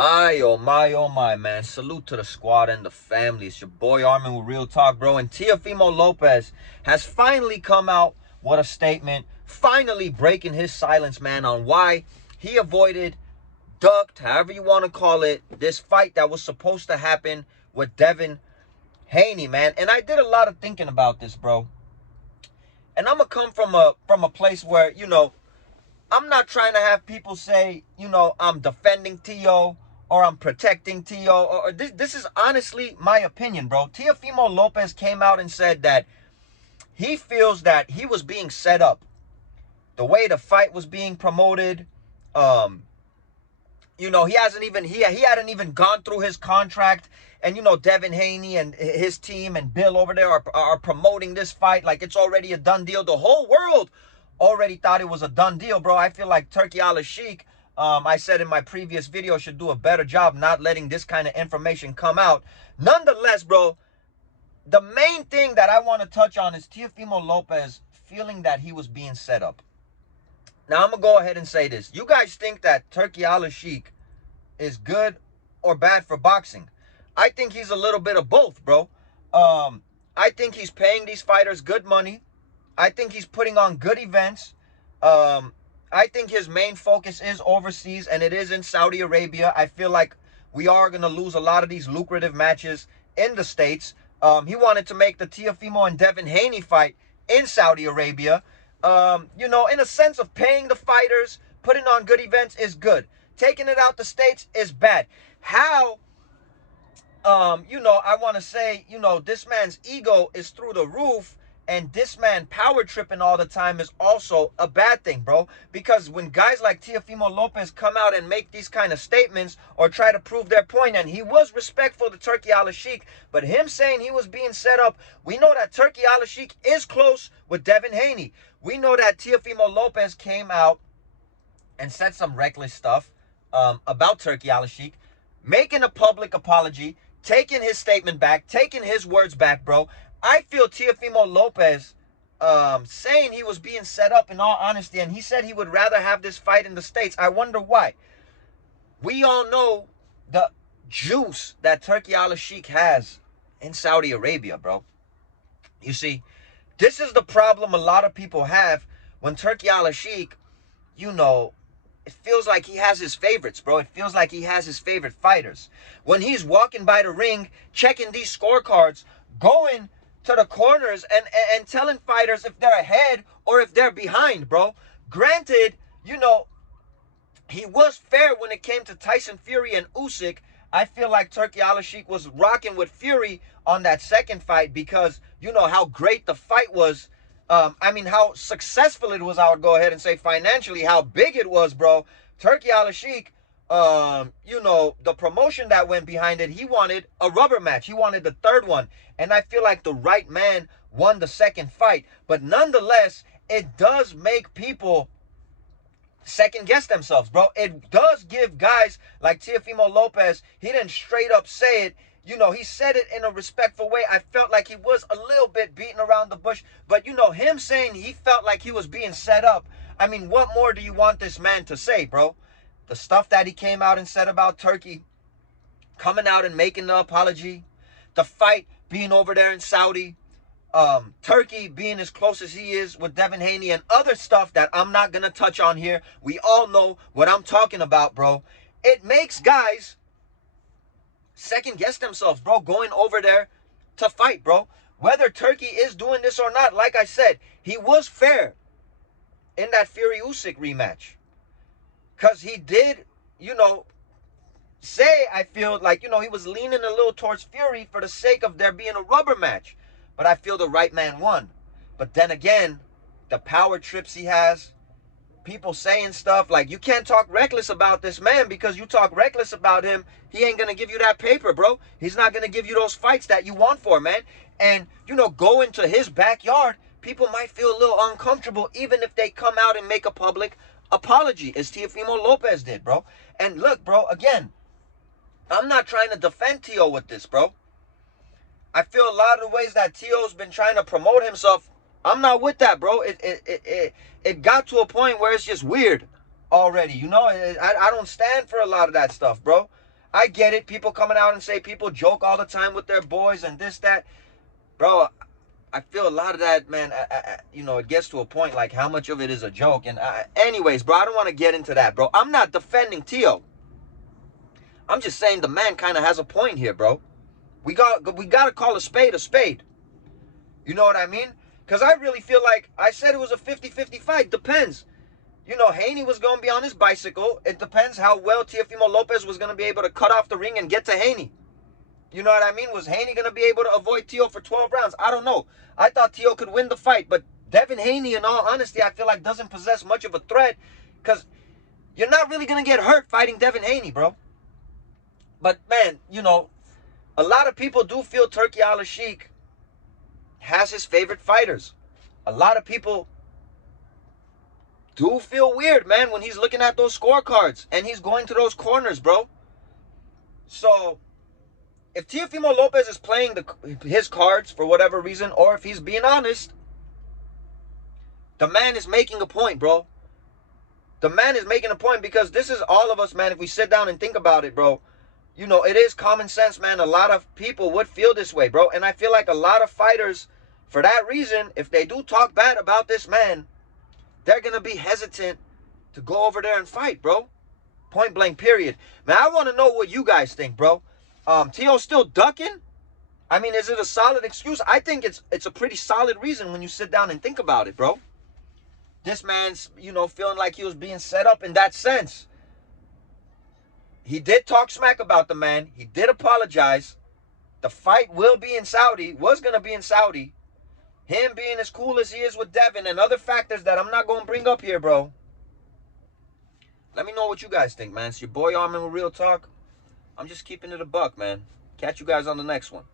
Oh my, man. Salute to the squad and the family. It's your boy Armin with Real Talk, bro. And Teofimo Lopez has finally come out with a statement, finally breaking his silence, man, on why he avoided, ducked, however you want to call it, this fight that was supposed to happen with Devin, Haney, man. And I did a lot of thinking about this, bro. And I'm going to come from a place where, I'm not trying to have people say, I'm defending Teo or I'm protecting Teo. Or this is honestly my opinion, bro. Teofimo Lopez came out and said that he feels that he was being set up. The way the fight was being promoted, he hadn't even gone through his contract. And, Devin Haney and his team and Bill over there are promoting this fight like it's already a done deal. The whole world already thought it was a done deal, bro. I feel like Turki Alalshikh, I said in my previous video, should do a better job not letting this kind of information come out. Nonetheless, bro, the main thing that I want to touch on is Teofimo Lopez feeling that he was being set up. Now, I'm going to go ahead and say this. You guys think that Turki Alalshikh is good or bad for boxing? I think he's a little bit of both, bro. I think he's paying these fighters good money. I think he's putting on good events. I think his main focus is overseas, and it is in Saudi Arabia. I feel like we are going to lose a lot of these lucrative matches in the States. He wanted to make the Teofimo and Devin Haney fight in Saudi Arabia. In a sense of paying the fighters, putting on good events is good. Taking it out the States is bad. How, I want to say, this man's ego is through the roof. And this man power tripping all the time is also a bad thing, bro. Because when guys like Teofimo Lopez come out and make these kind of statements or try to prove their point, and he was respectful to Turki Alalshikh, but him saying he was being set up, we know that Turki Alalshikh is close with Devin Haney. We know that Teofimo Lopez came out and said some reckless stuff about Turki Alalshikh, making a public apology, taking his statement back, taking his words back, bro. I feel Teofimo Lopez saying he was being set up, in all honesty, and he said he would rather have this fight in the States. I wonder why. We all know the juice that Turki Alalshikh has in Saudi Arabia, bro. You see, this is the problem a lot of people have when Turki Alalshikh, it feels like he has his favorites, bro. It feels like he has his favorite fighters. When he's walking by the ring, checking these scorecards, going to the corners and telling fighters if they're ahead or if they're behind, bro. Granted, he was fair when it came to Tyson Fury and Usyk. I feel like Turki Alalshikh was rocking with Fury on that second fight because how great the fight was. How successful it was, I would go ahead and say financially, how big it was, bro. Turki Alalshikh, the promotion that went behind it, he wanted a rubber match. He wanted the third one. And I feel like the right man won the second fight. But nonetheless, it does make people second guess themselves, bro. It does give guys like Teofimo Lopez, he didn't straight up say it. He said it in a respectful way. I felt like he was a little bit beaten around the bush. But, him saying he felt like he was being set up. What more do you want this man to say, bro? The stuff that he came out and said about Turkey, coming out and making the apology, the fight being over there in Saudi, Turkey being as close as he is with Devin Haney, and other stuff that I'm not going to touch on here. We all know what I'm talking about, bro. It makes guys second guess themselves, bro, going over there to fight, bro. Whether Turkey is doing this or not, like I said, he was fair in that Fury-Usyk rematch. Because he did, say, I feel like, he was leaning a little towards Fury for the sake of there being a rubber match. But I feel the right man won. But then again, the power trips he has, people saying stuff like, you can't talk reckless about this man because you talk reckless about him, he ain't going to give you that paper, bro. He's not going to give you those fights that you want for, man. And, go into his backyard, people might feel a little uncomfortable even if they come out and make a public apology, as Teofimo Lopez did, bro. And look, bro, again, I'm not trying to defend Teo with this, bro. I feel a lot of the ways that Teo's been trying to promote himself, I'm not with that, bro. It got to a point where it's just weird already, I don't stand for a lot of that stuff, bro. I get it. People coming out and say people joke all the time with their boys and this, that. Bro, I feel a lot of that, man, you know, it gets to a point like how much of it is a joke. And anyways, bro, I don't want to get into that, bro. I'm not defending Teo. I'm just saying the man kind of has a point here, bro. We got to call a spade a spade. You know what I mean? Because I really feel like I said it was a 50-50 fight. Depends. You know, Haney was going to be on his bicycle. It depends how well Teofimo Lopez was going to be able to cut off the ring and get to Haney. You know what I mean? Was Haney going to be able to avoid Teo for 12 rounds? I don't know. I thought Teo could win the fight, but Devin Haney, in all honesty, I feel like doesn't possess much of a threat because you're not really going to get hurt fighting Devin Haney, bro. But, man, you know, a lot of people do feel Turki Alalshikh has his favorite fighters. A lot of people do feel weird, man, when he's looking at those scorecards and he's going to those corners, bro. So if Teofimo Lopez is playing his cards for whatever reason, or if he's being honest, the man is making a point, bro. The man is making a point because this is all of us, man. If we sit down and think about it, bro, you know, it is common sense, man. A lot of people would feel this way, bro. And I feel like a lot of fighters, for that reason, if they do talk bad about this man, they're going to be hesitant to go over there and fight, bro. Point blank, period. Man, I want to know what you guys think, bro. Teo's still ducking? I mean, is it a solid excuse? I think it's a pretty solid reason when you sit down and think about it, bro. This man's, you know, feeling like he was being set up in that sense. He did talk smack about the man. He did apologize. The fight will be in Saudi, was going to be in Saudi. Him being as cool as he is with Devin and other factors that I'm not going to bring up here, bro. Let me know what you guys think, man. It's your boy Armin with Real Talk. I'm just keeping it a buck, man. Catch you guys on the next one.